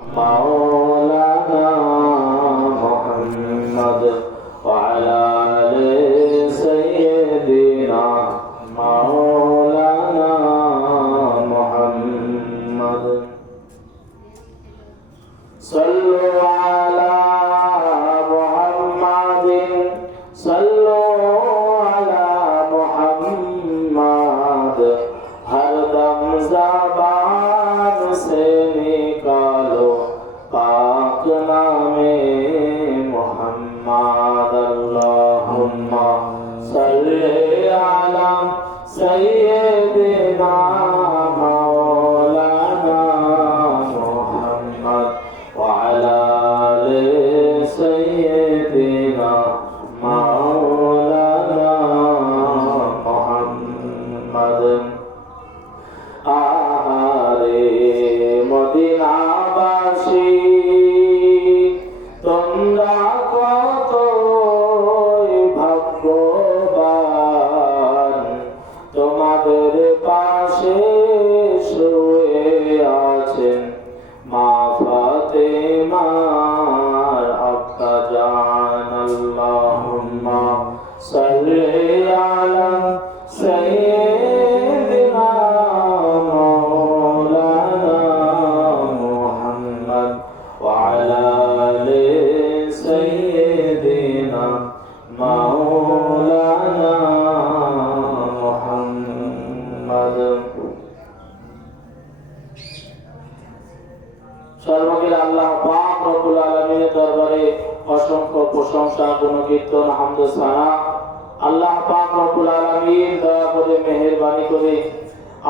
مولانا محمد وعلى آل سيدنا مولانا محمد صلوا على محمد صلوا على محمد हर दम ज़बान से निकालो पाक नामे मोहम्मद अल्लाहुम्मा सल्ली अला सय्यिदिना मौलाना मुहम्मद व अला आलि सय्यिदिना मौलाना मुहम्मद आहारे मदीनाबासी তোমরা কতই ভাগ্যবান তোমাদের পাশে শুয়ে আছেন মা ফাতেমার আব্বা জান আল্লাহুম্মা সাল্লি আলা সাইয়্যিদিনা মাওলানা মুহাম্মদ ওয়া আলা আলি সাইয়্যিদিনা মাওলানা মুহাম্মদ। সর্বকাল আল্লাহ পাক রব্বুল আলামিনের দরবারে অসংখ্য প্রশংসা গুণকীর্তন হামদ সানা। আল্লাহ পাক রব্বুল আলামিন দয়া করে মেহেরবানি করে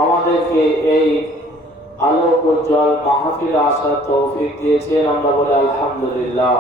আমাদেরকে এই আলোক উজ্জ্বল মাহফিলে আসার তৌফিক দিয়েছেন। আমরা বলি আলহামদুলিল্লাহ।